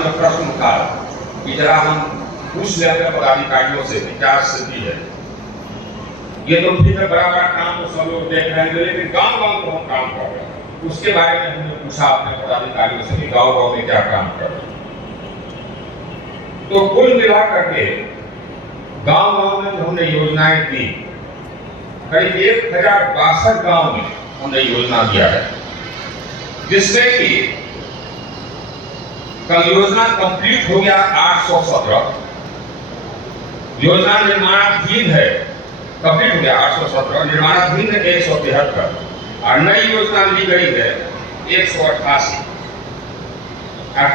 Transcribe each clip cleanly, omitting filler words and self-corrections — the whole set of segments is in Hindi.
में प्रश्न उठा कि जरा हम पूछ ले अपने पदाधिकारियों से क्या स्थिति है। ये तो ठीक है, बड़ा काम तो सब लोग देख रहे हैं, लेकिन गांव-गांव तो हम काम कर रहे हैं। उसके बारे में हमने पूछा अपने पदाधिकारियों से कि गांव-गांव में क्या काम कर रहे हैं। तो कुल मिलाकर के गांव-गांव में हमने योजनाएं दी, करीब 1062 गांव में हमने योजना दिया है, जिसमें कि कल योजना कंप्लीट हो गया 817, योजना निर्माणाधीन है, कंप्लीट हो गया 817, निर्माणाधीन है 173 और नई योजना ली गई है 188।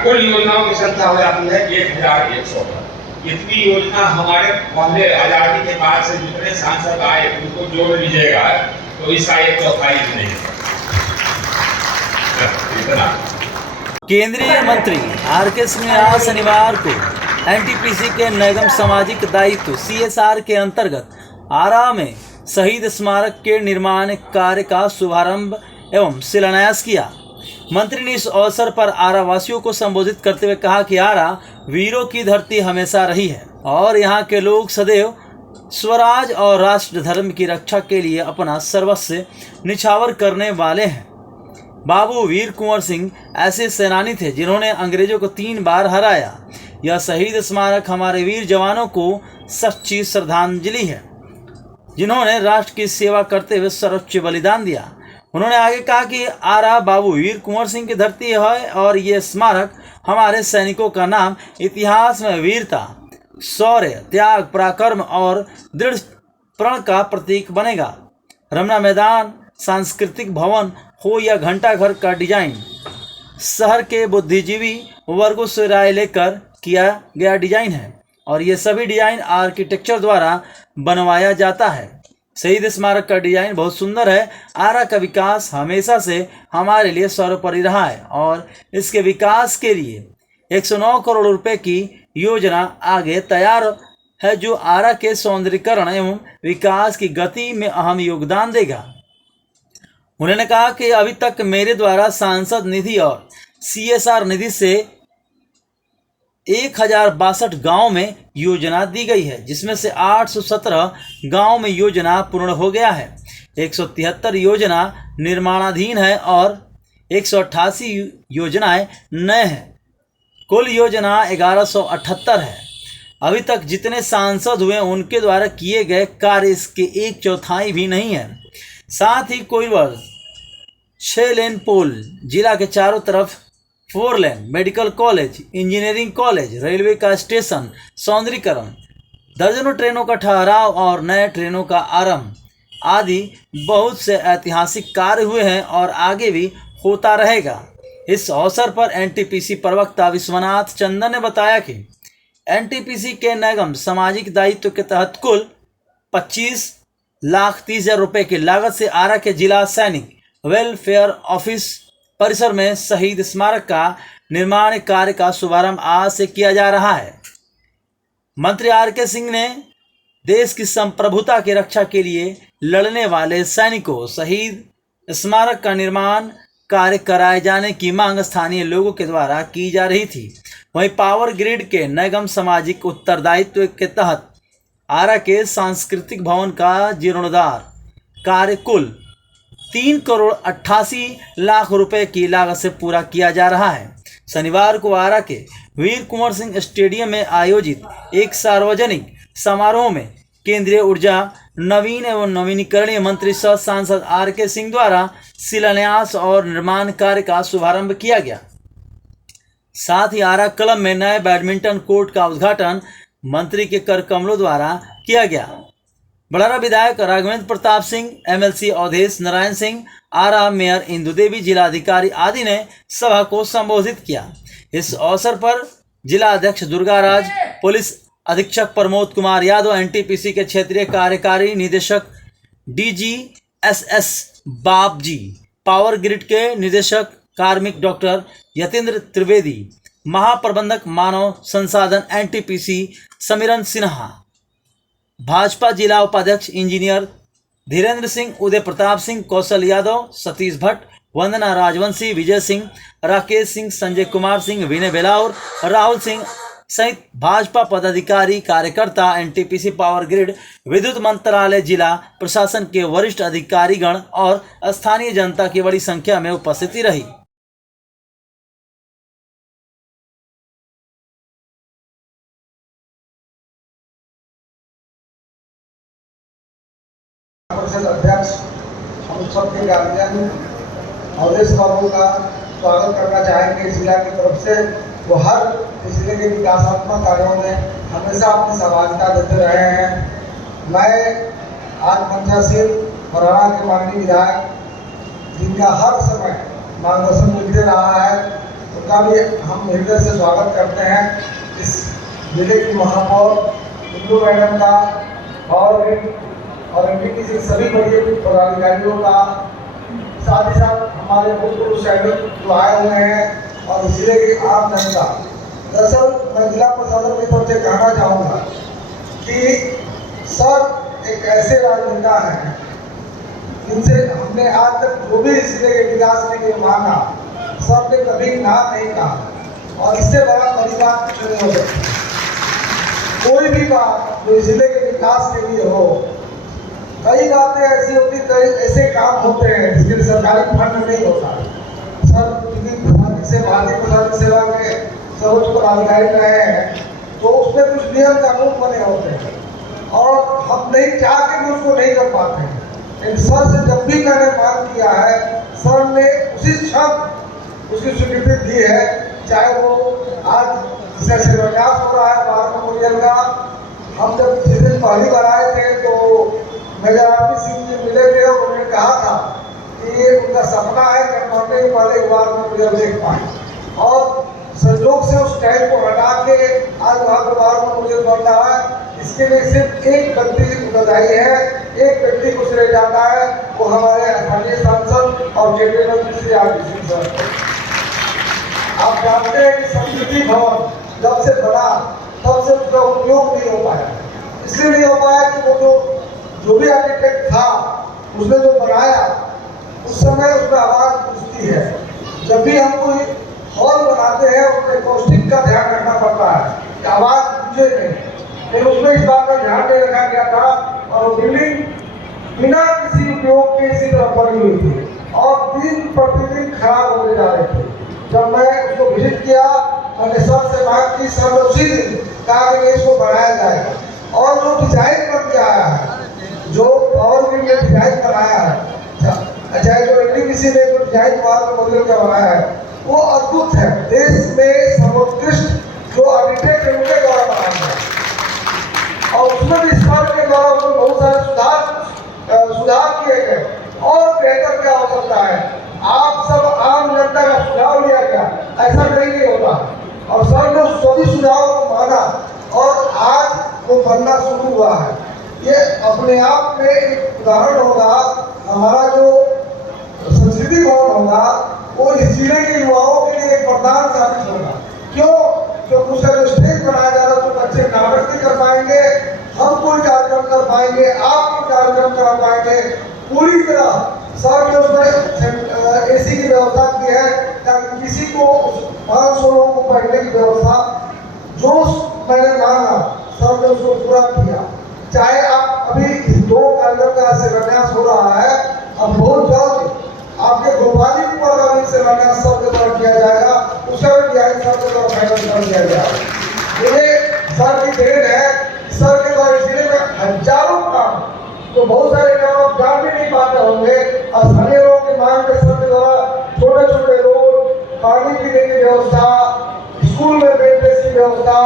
कुल योजनाओं की संख्या हो जाती है 1100। इतनी योजना हमारे पहले आजादी के बाद से जितने सांसद आए उनको जोड़ लीजिएगा तो इसका 1/4 नहीं है। इतना केंद्रीय मंत्री आर.के. सिंह ने आज शनिवार को एनटीपीसी के नगम सामाजिक दायित्व CSR के अंतर्गत आरा में शहीद स्मारक के निर्माण कार्य का शुभारंभ एवं शिलान्यास किया। मंत्री ने इस अवसर पर आरा वासियों को संबोधित करते हुए कहा कि आरा वीरों की धरती हमेशा रही है और यहाँ के लोग सदैव स्वराज और राष्ट्र धर्म की रक्षा के लिए अपना सर्वस्व निछावर करने वाले हैं। बाबू वीर कुंवर सिंह ऐसे सेनानी थे जिन्होंने अंग्रेजों को 3 बार हराया। यह शहीद स्मारक हमारे वीर जवानों को सच्ची श्रद्धांजलि है, जिन्होंने राष्ट्र की सेवा करते हुए सर्वोच्च बलिदान दिया। उन्होंने आगे कहा कि आरा बाबू वीर कुंवर सिंह की धरती है और ये स्मारक हमारे सैनिकों का नाम इतिहास में वीरता, शौर्य, त्याग, पराक्रम और दृढ़ प्रण का प्रतीक बनेगा। रमना मैदान, सांस्कृतिक भवन हो या घंटाघर का डिजाइन शहर के बुद्धिजीवी वर्गों से राय लेकर किया गया डिजाइन है और ये सभी डिजाइन आर्किटेक्चर द्वारा बनवाया जाता है। शहीद स्मारक का डिजाइन बहुत सुंदर है। आरा का विकास हमेशा से हमारे लिए सर्वोपरि रहा है और इसके विकास के लिए 109 करोड़ रुपए की योजना आगे तैयार है, जो आरा के सौंदर्यीकरण एवं विकास की गति में अहम योगदान देगा। उन्होंने कहा कि अभी तक मेरे द्वारा सांसद निधि और CSR निधि से 1062 गांव में योजना दी गई है, जिसमें से 817 गांव में योजना पूर्ण हो गया है। 173 योजना निर्माणाधीन है और 188 योजनाएं नए हैं। कुल योजना 1178 है। अभी तक जितने सांसद हुए उनके द्वारा किए गए कार्य इसके 1/4 भी नहीं है। साथ ही कोइलवर 6 लेन पुल, जिला के चारों तरफ 4 lane, medical college, engineering college, railway का स्टेशन, सौंदर्यीकरण, दर्जनों ट्रेनों का ठहराव और नए ट्रेनों का आरंभ आदि बहुत से ऐतिहासिक कार्य हुए हैं और आगे भी होता रहेगा। इस अवसर पर एनटीपीसी प्रवक्ता विश्वनाथ चंदन ने बताया कि एनटीपीसी के नगम सामाजिक दायित्व के तहत कुल 25,30,000 रुपए की लागत से आरा के जिला सैनिक वेलफेयर ऑफिस परिसर में शहीद स्मारक का निर्माण कार्य का शुभारंभ आज से किया जा रहा है। मंत्री आर.के. सिंह ने देश की संप्रभुता की रक्षा के लिए लड़ने वाले सैनिकों शहीद स्मारक का निर्माण कार्य कराए जाने की मांग स्थानीय लोगों के द्वारा की जा रही थी। वहीं पावर ग्रिड के नगम सामाजिक उत्तरदायित्व के तहत आरा के सांस्कृतिक भवन का जीर्णोद्धार कार्य कुल 3,88,00,000 रुपए की लागत से पूरा किया जा रहा है। शनिवार को आरा के वीर कुंवर सिंह स्टेडियम में आयोजित एक सार्वजनिक समारोह में केंद्रीय ऊर्जा, नवीन एवं नवीनीकरणीय मंत्री सह सांसद आर.के. सिंह द्वारा शिलान्यास और निर्माण कार्य का शुभारंभ किया गया। साथ ही आरा कलम में नए बैडमिंटन कोर्ट का उद्घाटन मंत्री के कर कमलों द्वारा किया गया। बड़ारा विधायक राघवेंद्र प्रताप सिंह, MLC अवधेश नारायण सिंह, आरा मेयर इंदु देवी, जिलाधिकारी आदि ने सभा को संबोधित किया। इस अवसर पर जिला अध्यक्ष दुर्गाराज, पुलिस अधीक्षक प्रमोद कुमार यादव, एनटीपीसी के क्षेत्रीय कार्यकारी निदेशक DGSS बाबजी, पावर ग्रिड के निदेशक कार्मिक डॉक्टर यतेंद्र त्रिवेदी, महाप्रबंधक मानव संसाधन एनटीपीसी समीरन सिन्हा, भाजपा जिला उपाध्यक्ष इंजीनियर धीरेन्द्र सिंह, उदय प्रताप सिंह, कौशल यादव, सतीश भट्ट, वंदना राजवंशी, विजय सिंह, राकेश सिंह, संजय कुमार सिंह, विनय बेलाउर, राहुल सिंह सहित भाजपा पदाधिकारी, कार्यकर्ता, एनटीपीसी पावर ग्रिड, विद्युत मंत्रालय, जिला प्रशासन के वरिष्ठ अधिकारीगण और स्थानीय जनता की बड़ी संख्या में उपस्थिति रही। परिषद अध्यक्ष हम सबके गार्जियन अवधेश बाबू का स्वागत करना चाहेंगे। जिला की तरफ से वो हर जिले के विकासात्मक कार्यों में हमेशा अपनी सहभागिता देते रहे हैं। मैं आज पंचायत मुरैना के माननीय विधायक जिनका हर समय मार्गदर्शन मिलते रहा है, उनका भी हम हृदय से स्वागत करते हैं। इस जिले की महापौर इंदू मैडम का और एनटीपीसी सभी बड़े पदाधिकारियों का, साथ ही साथ हमारे भूतपूर्व सैनिक जो आए हुए हैं और जिले की आम जनता। दरअसल मैं जिला प्रशासन की तरफ से कहना चाहूँगा कि सर एक ऐसे राजनेता हैं जिनसे हमने आज तक जो भी जिले के विकास के लिए मांगा, सर ने कभी ना नहीं कहा और इससे बड़ी बात कुछ नहीं हो सकती। कोई भी बात जो जिले के विकास के लिए हो, कई बातें ऐसी होती, कई ऐसे काम होते हैं जिसके लिए सरकारी फंड नहीं होता। सर से भारतीय प्रशासनिक सेवा के सर्वोच्च पदाधिकारी रहे हैं, तो उसमें कुछ नियम कानून बने होते हैं और हम नहीं चाह के भी उसको नहीं कर पाते हैं। लेकिन सर से जब भी मैंने मांग किया है, सर ने उसी क्षण उसकी स्वीकृति दी है। चाहे वो आज जिसका शिलान्यास हो रहा है पार्क मेमोरियल का, हम जब जिस दिन पहली बार आए थे तो मेजर आरपी सिंह जी मिले थे और उन्होंने कहा था कि ये उनका सपना है कि हम मरने के पहले एक बार मेमोरियल देख पाए और संयोग से उस टाइम को हटा के आज वहाँ पर बार मेमोरियल बन रहा है। इसके लिए सिर्फ एक व्यक्ति उत्तरदायी है, एक व्यक्ति को श्रेय जाता है, वो हमारे स्थानीय सांसद और केंद्रीय मंत्री श्री आरपी सिंह सर। आप जानते हैं कि संस्कृति भवन जब से बना तब से उसका उपयोग नहीं हो पाया। इसलिए नहीं हो पाया कि वो जो भी आर्किटेक्ट था उसने जो बनाया उस समय उसमें आवाज़ पूछती है। जब भी हम कोई हॉल बनाते हैं उसमें कॉस्टिंग का ध्यान रखना पड़ता है कि आवाज़ पूछे नहीं, लेकिन उसमें इस बात का ध्यान नहीं रखा गया था और बिल्डिंग बिना किसी उपयोग के इसी तरह बनी हुई थी और दिन प्रतिदिन खराब होते जा रहे थे। जब मैं उसको विजिट किया, मैंने सर से बात की, सर ने उसी दिन कहा कि इसको बनाया जाएगा और जो डिजाइन बन के आया है, जो पावर ग्रिड ने डिजाइन बनाया है, चाहे जो एनटीपीसी ने जो डिजाइन पावर मेमोरियल का बनाया है, वो अद्भुत है। देश में सर्वोत्कृष्ट जो आर्किटेक्ट है उनके द्वारा बनाया है और उसमें भी इस बार के द्वारा उसमें बहुत सारे सुधार किए गए और बेहतर क्या हो सकता है। आप सब आम जनता का सुझाव लिया गया, ऐसा नहीं होता और सर ने सभी सुझावों को माना और आज वो बनना शुरू हुआ है। ये अपने आप में एक उदाहरण होगा। हमारा जो संस्कृति भवन होगा वो इस जिले के युवाओं के लिए एक वरदान साबित होगा। क्यों? क्योंकि उसका जो स्टेज बनाया जा रहा है तो बच्चे नाटक भी कर पाएंगे, हम कोई कार्यक्रम कर पाएंगे, आप कोई कार्यक्रम कर पाएंगे। पूरी तरह सर ने उसमें एसी की व्यवस्था की है ताकि किसी को 500 लोगों को बैठने की व्यवस्था जो मैंने मांगा सर ने उसको पूरा किया। चाहे आप अभी 2 कार्यक्रम का शिलान्यास हो रहा है, अब बहुत जल्द आपके गोपालीपुर का भी शिलान्यास सब के द्वारा किया जाएगा, उसका भी डिजाइन सब के द्वारा फाइनल कर दिया जाएगा। ये सर की देन है। सर के द्वारा जिले में हजारों काम, तो बहुत सारे काम आप जान भी नहीं पाते होंगे, स्थानीय लोगों की मांग के सर के द्वारा छोटे छोटे रोड, पानी पीने की व्यवस्था, स्कूल में बेड की व्यवस्था,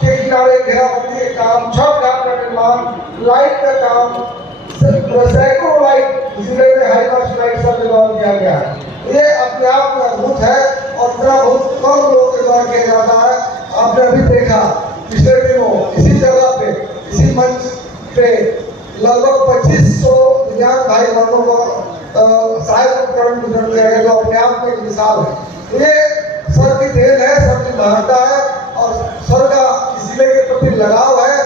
के किनारे घेराबंदी के काम, छत घाट का निर्माण, लाइट का काम, सैकड़ों लाइट जिले में हाई मार्क्स लाइट सब के द्वारा किया गया है। ये अपने आप में अद्भुत है और इतना बहुत कम लोगों के द्वारा किया जाता है। आपने अभी देखा पिछले दिनों इसी जगह पे, इसी मंच पे लगभग 2500 दिव्यांग भाई बहनों को सहायक उपकरण वितरण किया गया, जो अपने आप में एक मिसाल है। ये सर की देन है, सर की महत्ता है और सर का इस जिले के प्रति लगाव है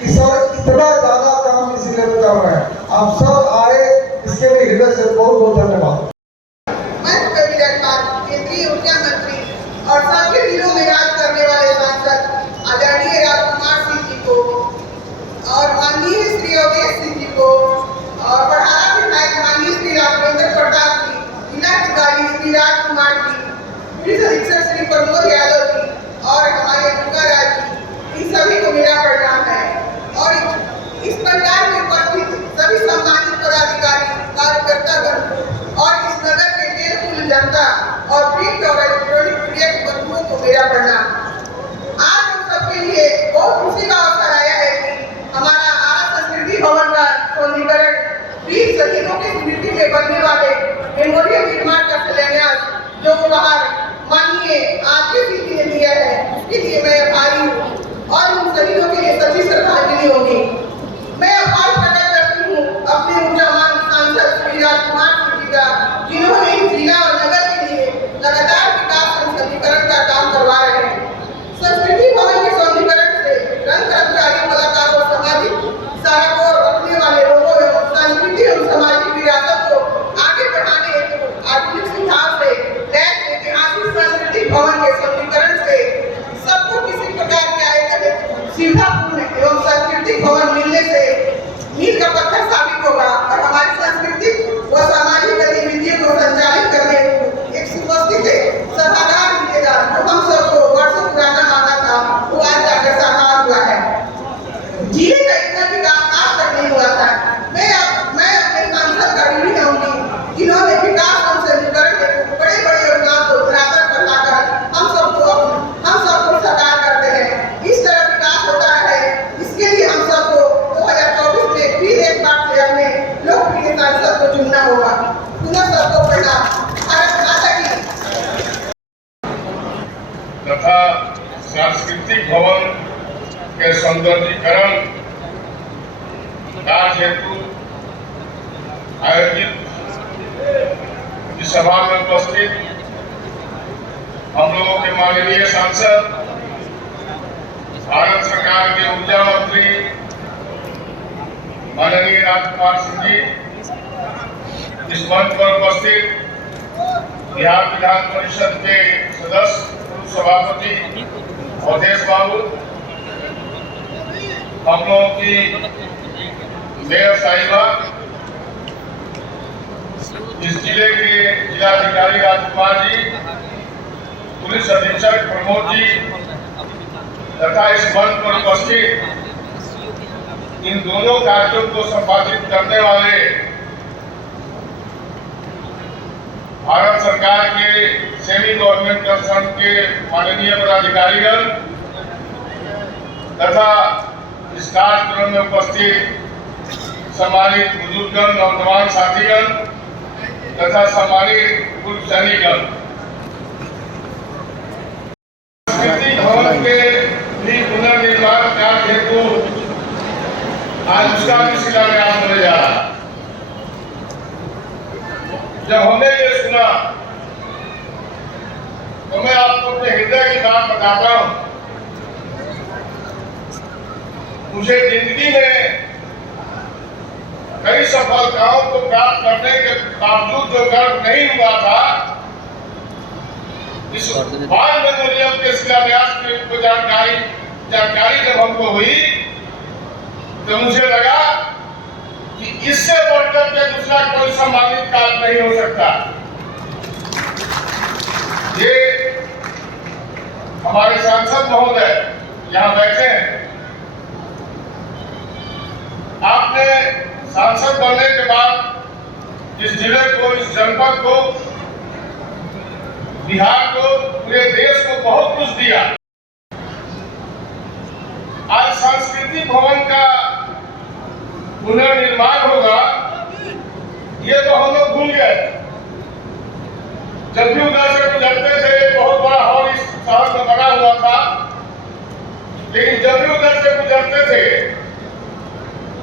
कि सर इतना ज्यादा काम इस जिले में कर रहे हैं। आप सब आए इसके लिए मेरे से बहुत बहुत धन्यवाद। मैं केंद्रीय ऊर्जा मंत्री और सबके दिलों में राज करने वाले सांसद आदरणीय राजकुमार सिंह जी को और माननीय श्री योगेश सिंह जी को और बढ़ारा विधायक माननीय श्री राजेंद्र प्रताप जी, जिलाधिकारी श्री राजकुमार जी, पुलिस अधीक्षक श्री प्रमोद यादव जी और हमारे दुर्गा राज जी, इन सभी को मेरा प्रणाम है। और इस पंडाल में उपस्थित सभी सम्मानित पदाधिकारी, कार्यकर्तागण और इस नगर के कुल जनता और प्रिंट और इलेक्ट्रॉनिक मीडिया के बंधुओं को मेरा प्रणाम। आज हम सबके लिए बहुत खुशी का अवसर आया है कि हमारा आरा संस्कृति भवन का सौंदर्यीकरण वीर शहीदों की स्मृति में बनने वाले मेमोरियल निर्माण का शिलान्यास जो उपहार माननीय आपके जी ने दिया है, उसके लिए मैं आभारी हूँ और उन शहीदों के लिए सभी श्रद्धांजलि होगी। मैं आभार प्रकट करती हूँ अपने ऊर्जावान सांसद श्री राजकुमार सिंह जी का, जिन्होंने इस जिला और नगर के लिए लगातार विकास संस्कृतिकरण का काम करवा रहे हैं। संस्कृति भवन के सौंदर्यीकरण से रंग कर्मचारी कलाकारों, सामाजिक सहारा को रखने वाले लोगों एवं संस्कृति एवं सामाजिक विरासत को आगे बढ़ाने हेतु आधुनिक सुधार से लैस ऐतिहासिक सांस्कृतिक भवन के सौंदर्यीकरण से सबको किसी प्रकार के आयोजन सुविधापूर्ण एवं सांस्कृतिक भवन मिलने से मील का पत्थर साबित होगा और हमारी सांस्कृतिक व सामाजिक गतिविधियों को संचालित करने हेतु एक सुव्यवस्थित सभागार मिलेगा जो हम सबको वर्षों पुराना माना था, वो आज जाकर साकार हुआ है। जिले का इतना विकास आज तक नहीं हुआ था। मैं अपने सांसद का ऋणी रहूंगी जिन्होंने विकास और संस्कृतिकरण के बड़े बड़े योगदान को बराबर बताकर हम सबको साकार करते हैं। इस तरह विकास होता है, इसके लिए हम सबको 2024 में फिर एक बार से अपने लोकप्रिय सांसद को चुनना होगा। पुनः सबको प्रणाम। भारत माता की। तथा सांस्कृतिक भवन के सौंदर्यीकरण कार्य हेतु आयोजित इस सभा में उपस्थित हम लोगों के माननीय सांसद, भारत सरकार के ऊर्जा मंत्री माननीय राजकुमार सिंह जी, इस मंच पर उपस्थित बिहार विधान परिषद के सदस्य, सभापति अवधेश बाबू, हम लोगों की मेयर साहिबा, इस जिले के जिलाधिकारी राजकुमार जी, पुलिस अधीक्षक प्रमोद जी तथा इस मंच पर उपस्थित इन दोनों कार्यों को संपादित करने वाले भारत सरकार के सेमी गवर्नमेंट कंसर्न के माननीय पदाधिकारीगण तथा इस कार्यक्रम में उपस्थित सम्मानित बुजुर्गगण, नौजवान साथीगण तथा सम्मानित पूर्व सैनिकगण, संस्कृति भवन के भी पुनर्निर्माण कार्य हेतु आज उसका भी शिलान्यास होने जा रहा है। जब हमने ये सुना तो मैं आपको अपने हृदय की बात बताता हूं। मुझे जिंदगी में कई सफलताओं को प्राप्त करने के बावजूद जो गर्व नहीं हुआ था, इस बाल मेमोरियल के शिलान्यास की जानकारी जब हमको हुई तो मुझे लगा कि इससे बढ़कर के दूसरा कोई सम्मानित कार्य नहीं हो सकता। ये हमारे सांसद महोदय यहाँ बैठे हैं। आपने सांसद बनने के बाद इस जिले को, इस जनपद को, बिहार को, पूरे देश को बहुत कुछ दिया। आज सांस्कृतिक भवन का पुनर्निर्माण होगा, ये तो हम लोग भूल गए। जब भी उधर से गुजरते थे, बहुत बड़ा हॉल इस शहर में बना हुआ था, लेकिन जब भी उधर से गुजरते थे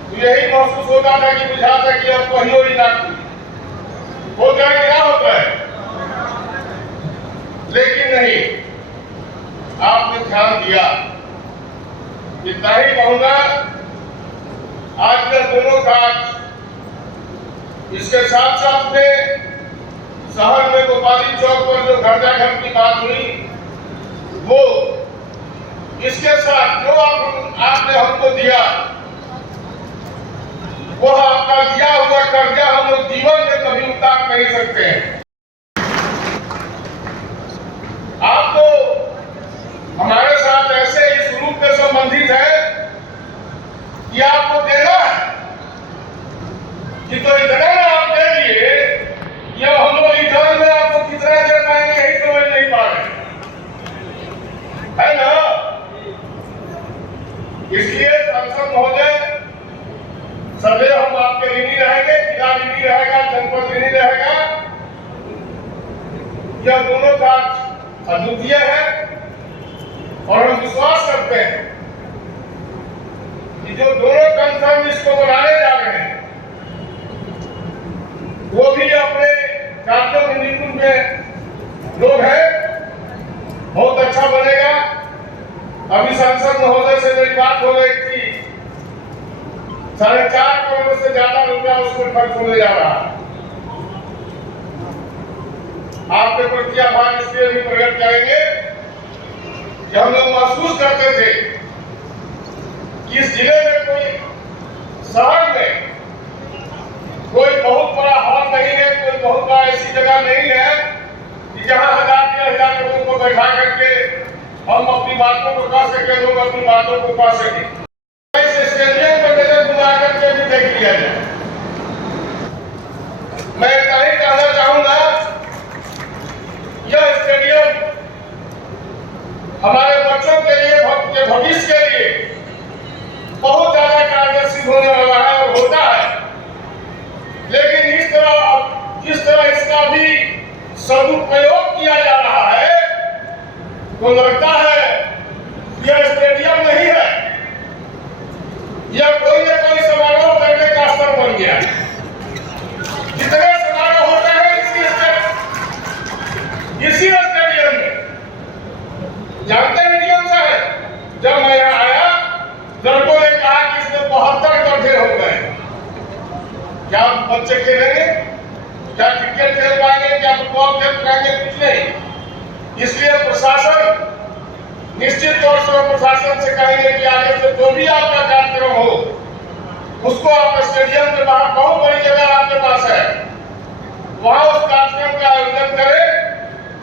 तो यही महसूस होता था कि बुझाता कि अब कहियो ही ना होता है, क्या होता है, लेकिन नहीं, आपने ध्यान दिया। इतना ही कहूंगा, आज मैं दोनों कार्य इसके साथ साथ में शहर में गोपाली चौक पर जो घर की बात हुई, वो इसके साथ जो आपने हमको दिया, वो आपका दिया हुआ कर्जा हम लोग जीवन में कभी उतार नहीं सकते हैं। आप तो हमारे साथ ऐसे इस रूप में संबंधित है कि आपको देना है कि तो इतना आप दे दिए कि अब हम लोग रिटर्न में आपको कितना दे पाएंगे यही समझ नहीं पा रहे, है ना। इसलिए सांसद महोदय, सदैव हम आपके ऋणी रहेंगे, जिला ऋणी रहेगा, जनपद ऋणी रहेगा। यह दोनों कार्य अद्वितीय है और हम विश्वास करते हैं कि जो दोनों कंसर्न इसको बनाने जा रहे हैं वो भी अपने कार्यों में निपुण में लोग हैं, बहुत अच्छा बनेगा। अभी सांसद महोदय से मेरी बात हो रही थी, 4.5 करोड़ से ज्यादा रुपया उसमें खर्च होने जा रहा है। आपके प्रति आभार इसलिए भी प्रकट करेंगे कि हम लोग महसूस करते थे कि इस जिले में कोई, शहर में कोई बहुत बड़ा हॉल नहीं है, कोई बहुत बड़ा ऐसी जगह नहीं है कि जहां 1000 लोगों को बैठा करके हम अपनी बातों को कह सके, लोग अपनी बातों को कह सके। इस स्टेडियम पर नजर घुमा करके भी देख लिया जाए। मैं इतना ही कहना चाहूंगा, यह स्टेडियम हमारे बच्चों के लिए, भविष्य के लिए बहुत ज्यादा कारगर होने वाला है और होता है। लेकिन जिस तरह इसका भी सदुपयोग किया जा रहा है, तो लगता है यह स्टेडियम नहीं है, यह कोई न कोई समारोह करने का स्तर बन गया है। जितने समारोह होते हैं इसी स्टेडियम में, जानते हैं नियम से है। जब मैं यहाँ आया, लड़कों ने कहा कि इसमें 72 गड्ढे हो गए, क्या बच्चे खेलेंगे, क्या क्रिकेट खेल पाएंगे, क्या फुटबॉल खेल पाएंगे, कुछ नहीं। इसलिए प्रशासन, निश्चित तौर से प्रशासन से कहेंगे कि आगे से जो भी आपका कार्यक्रम हो उसको आप स्टेडियम के बाहर, बहुत बड़ी जगह आपके पास है, वहां उस कार्यक्रम का आयोजन करें,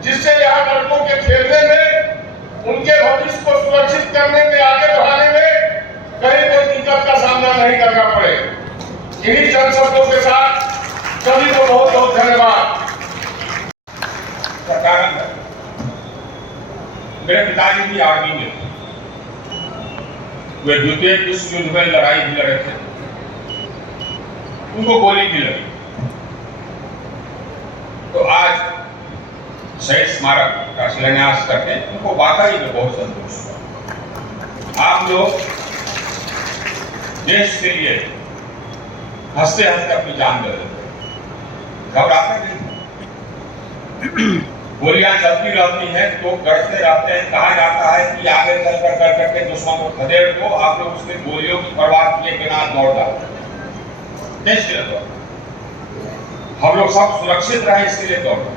जिससे यहाँ लड़कों के खेलने में, उनके भविष्य को सुरक्षित करने में, आगे बढ़ाने में कहीं कोई दिक्कत का सामना नहीं करना पड़े। इन्हीं चंद शब्दों के साथ सभी को बहुत बहुत धन्यवाद। मेरे पिताजी भी आर्मी में थे, वे द्वितीय विश्व युद्ध में लड़ाई भी लड़े थे, उनको गोली भी लगी। तो आज शहीद स्मारक का शिलान्यास करके उनको वाकई में बहुत संतोष हुआ। आप लोग देश के लिए हंसते हंसते अपनी जान दे देते, घबराते नहीं। गोलियां चलती रहती हैं तो डरते रहते हैं। कहा जाता है कि आगे चलकर कर करके दुश्मन को खदेड़ दो, आप लोग उसके गोलियों की परवाह किए बिना दौड़ जाते हैं। कैसे दौड़, हम लोग सब सुरक्षित रहे इसके लिए दौड़ रहे।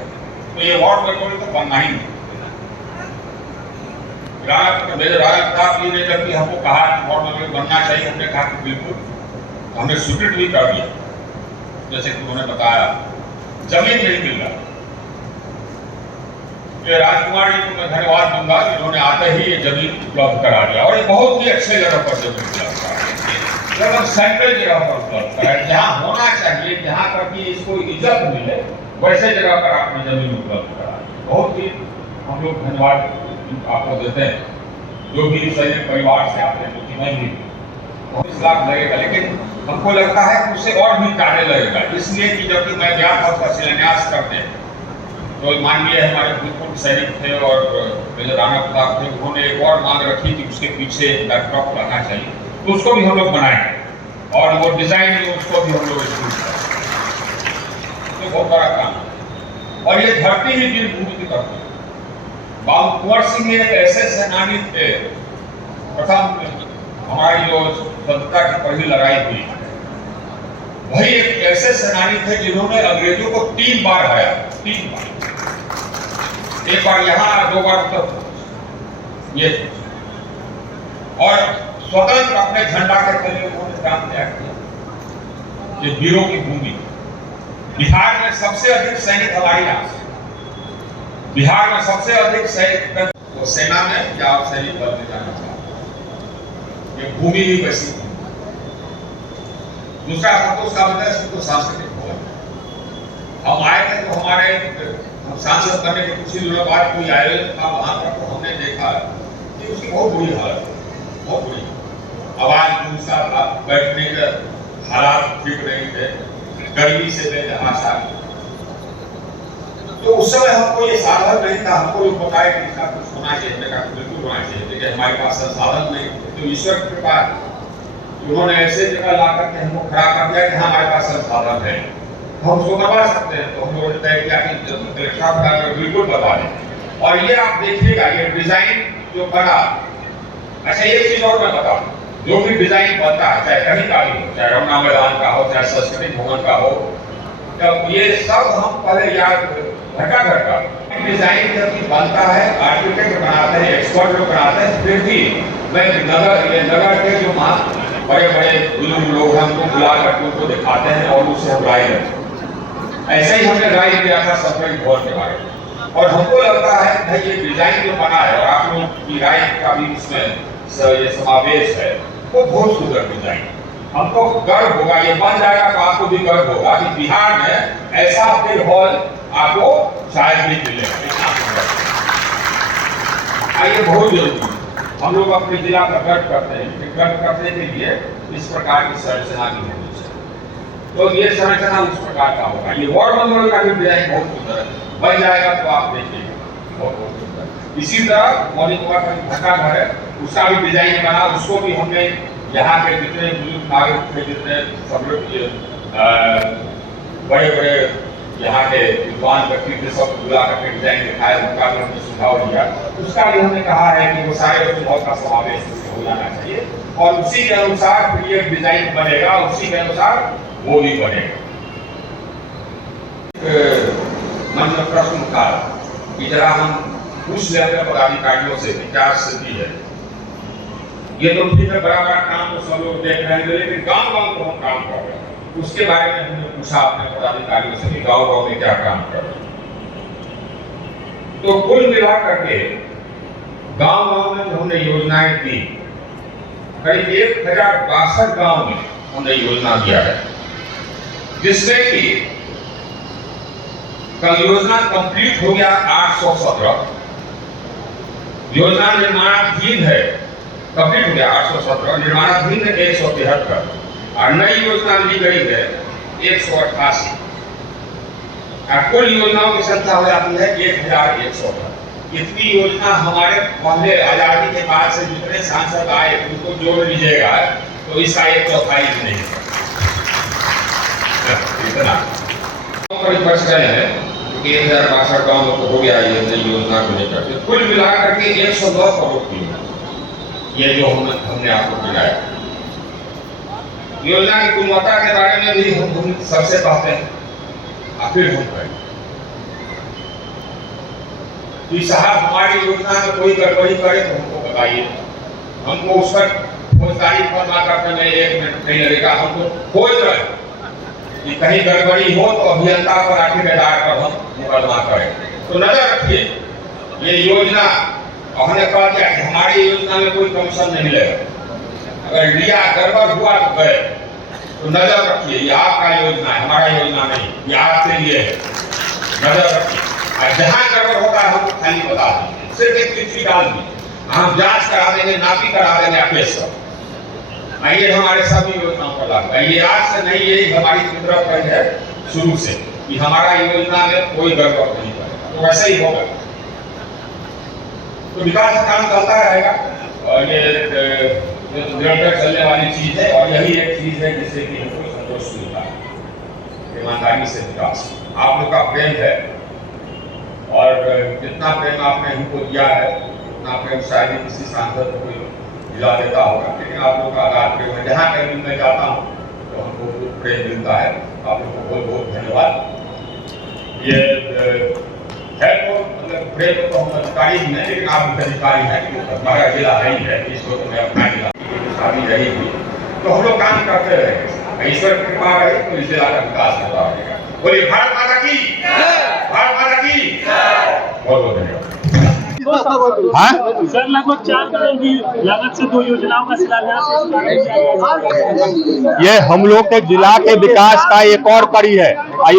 तो ये वार्ड मेट्रोल तो बनना ही नहीं। राणा प्रताप जी ने जब हमको कहा कि वार्ड मेट्रोल बनना चाहिए, हमने कहा कि बिल्कुल, हमने स्वीकृत भी कर दिया। जैसे कि उन्होंने बताया, जमीन नहीं मिल रहा। ये राजकुमार जी को मैं धन्यवाद दूंगा, जिन्होंने आते ही ये जमीन उपलब्ध करा दिया, और ये बहुत ही अच्छे जगह पर जमीन उपलब्ध करा, लगभग सेंट्रल जगह पर उपलब्ध करा, जहाँ होना चाहिए, जहाँ पर कि इसको इज्जत मिले, वैसे जगह पर आपने जमीन उपलब्ध करा। बहुत ही हम लोग धन्यवाद आपको देते हैं। जो भी सैनिक परिवार से आते हैं, क्योंकि मैं भी 20 लाख लगेगा, लेकिन हमको लगता है कि उससे और भी कार्य लगेगा। इसलिए कि जबकि मैं गया था उसका शिलान्यास करते, तो माननीय हमारे भूतपूर्व सैनिक थे और मेजर राणा प्रताप थे, उन्होंने एक और मांग रखी कि उसके पीछे बैकड्रॉप रहना चाहिए, तो उसको भी हम लोग बनाएंगे और वो डिजाइन भी उसको भी हम लोग स्कूल करेंगे। तो बहुत बड़ा काम है और ये धरती ही वीर भूमि की धरती। बाबू कुंवर सिंह एक ऐसे सेनानी थे, प्रथम हमारी जो स्वतंत्रता की पहली लड़ाई हुई वही एक ऐसे सेनानी थे जिन्होंने अंग्रेजों को 3 बार हराया, 3 बार, एक बार यहाँ, 2 बार उत्तर ये, और स्वतंत्र अपने झंडा के तले उन्होंने काम त्याग किया। ये वीरों की भूमि। बिहार में सबसे अधिक सैनिक हमारे यहाँ से, बिहार में सबसे अधिक सैनिक वो सेना में या आप सैनिक बल में जाना चाहते, ये भूमि ही वैसी। दूसरा संतोष का मतलब तो सांस्कृतिक भवन। हम आए थे तो हमारे सांसद बनने के कुछ ही दिनों बाद कोई आयोजन था वहां पर, तो हमने देखा कि उसकी बहुत बुरी हालत, बहुत बुरी आवाज गूंजता था, बैठने के हालात ठीक नहीं थे, गर्मी से बेतहाशा। तो उस समय हमको ये साधन नहीं था, हमको ये बताया कि इसका कुछ होना चाहिए, बिल्कुल होना चाहिए, लेकिन हमारे पास संसाधन नहीं। तो ईश्वर की कृपा उन्होंने ऐसे जगह ला करके हमको खड़ा कर दिया कि हमारे पास संसाधन है, हम उसको करवा सकते हैं। तो हम लोगों ने तय किया कि कलेक्टर साहब बिल्कुल बता दें। और ये आप देखिएगा, ये डिजाइन जो बना, अच्छा एक चीज और मैं बताऊं, जो भी डिजाइन बनता है, चाहे कहीं का भी हो, चाहे रमना मैदान का हो, चाहे सांस्कृतिक भवन का हो, तब ये सब हम पहले याद घटा डिजाइन जब बनता है, आर्किटेक्ट बनाते हैं, एक्सपर्ट लोग बनाते हैं, फिर भी मैं नगर के जो बड़े बड़े बुजुर्ग लोग हैं उनको बुला करके उनको दिखाते हैं और उससे हम राय लेते हैं। ऐसे ही हमने राय किया था सांस्कृतिक भवन के बारे में, और हमको लगता है भाई ये डिजाइन जो बना है और आप लोगों की राय का भी इसमें ये समावेश है, वो बहुत सुंदर डिजाइन। हमको गर्व होगा, ये बन जाएगा तो आपको भी गर्व होगा कि बिहार में ऐसा फिर हॉल आपको शायद भी मिलेगा। ये बहुत जरूरी है। हम लोग अपने जिला का गर्व करते हैं, गर्व करने के लिए इस प्रकार की संरचना की होनी चाहिए। तो ये संरचना उस प्रकार का होगा। ये वार्ड मंडल का भी डिजाइन बहुत सुंदर है, बन जाएगा तो आप देखिएगा बहुत सुंदर। इसी तरह मौलिक का ढका घर है, उसका भी डिजाइन बना, उसको भी हमने यहाँ के जितने बुजुर्ग नागरिक थे, जितने सब लोग बड़े बड़े यहाँ के विद्वान व्यक्ति थे, सब बुला करके डिजाइन दिखाया, उनका भी हमने सुझाव दिया। उसका भी हमने कहा है कि वो सारे सुझाव का समावेश हो जाना चाहिए, और उसी के अनुसार फिर ये डिजाइन बनेगा, उसी के अनुसार वो भी बनेगा। मन में प्रश्न उठा कि जरा हम पूछ ले अपने पदाधिकारियों से क्या स्थिति है। ये तो ठीक है, बड़ा बड़ा काम तो सब लोग देख रहे हैं, लेकिन गाँव गाँव तो हम काम कर रहे हैं, उसके बारे में हमने पूछा अपने पदाधिकारियों से कि गाँव गाँव में क्या काम कर रहे हैं। तो कुल मिला करके गाँव गाँव में हमने योजनाएं दी, करीब 1062 गाँव में हमने योजना दिया है, जिसमें कि कल योजना कंप्लीट हो गया 817, योजना निर्माणाधीन है, कंप्लीट हो गया 817, निर्माणाधीन है 173, और नई योजना ली गई है 188। कुल योजनाओं की संख्या हो जाती है 1100। इतनी योजना हमारे पहले आजादी के बाद से जितने सांसद आए उनको जोड़ लीजिएगा तो इसका 1/4 नहीं है, इतना बच गए हैं, क्योंकि 1062 गाँव को हो गया ये नई योजना को लेकर। कुल मिलाकर के 109 करोड़ की ये जो हमने आपको गिनाया। योजना की गुणवत्ता के बारे में भी हम सबसे कहते हैं, फिर हम कहें कि साहब हमारी योजना में कोई गड़बड़ी करे तो हमको बताइए, हमको उस पर फौजदारी फरमा करने में 1 मिनट नहीं लगेगा। हमको खोज रहे कि कहीं गड़बड़ी हो तो अभियंता पर आखिरदार पर हम मुकदमा करें। तो नजर रखिए ये योजना, हमने कहा दिया कि हमारी योजना में कोई कमीशन नहीं लेगा, अगर लिया गड़बड़ हुआ तो गए, तो नजर रखिए ये आपका योजना है, हमारा योजना नहीं, ये आपके लिए है, नजर रखिए। और जहाँ गड़बड़ होता है हमको खाली बता दीजिए, सिर्फ एक चिट्ठी डाल दीजिए, हम जांच करा देंगे, नापी करा देंगे, अपेश कर। ये हमारे सभी योजनाओं पर लागू है, ये आज से नहीं, ये हमारी फितरत रही है शुरू से कि हमारा योजना में कोई गड़बड़ नहीं करेगा, तो वैसे ही होगा। तो विकास का काम चलता रहेगा, और ये निरंतर चलने वाली चीज है, और यही एक चीज है जिससे कि हमको संतोष मिलता है, ईमानदारी से विकास। आप लोग का प्रेम है, और जितना प्रेम आपने हमको दिया है उतना प्रेम शायद ही किसी सांसद को दिला देता होगा, लेकिन आप लोग का आधार प्रेम है। जहाँ कहीं मैं जाता हूँ तो हमको प्रेम मिलता है। आप लोग को बहुत बहुत धन्यवाद। ये है तो मतलब प्रेम तो हम अधिकारी ही हैं, लेकिन आप अधिकारी हैं कि हमारा जिला है ही है, इसको तो मैं अपना जिला शादी रही थी तो हम लोग काम करते रहे। ईश्वर की कृपा रही तो इस जिला का विकास होता रहेगा। बोलिए भारत माता की, भारत माता की। बहुत बहुत धन्यवाद। हाँ सर, लगभग 4 करोड़ की लागत से 2 योजनाओं का शिलान्यास ये हम लोग के जिला के विकास का एक और कड़ी है।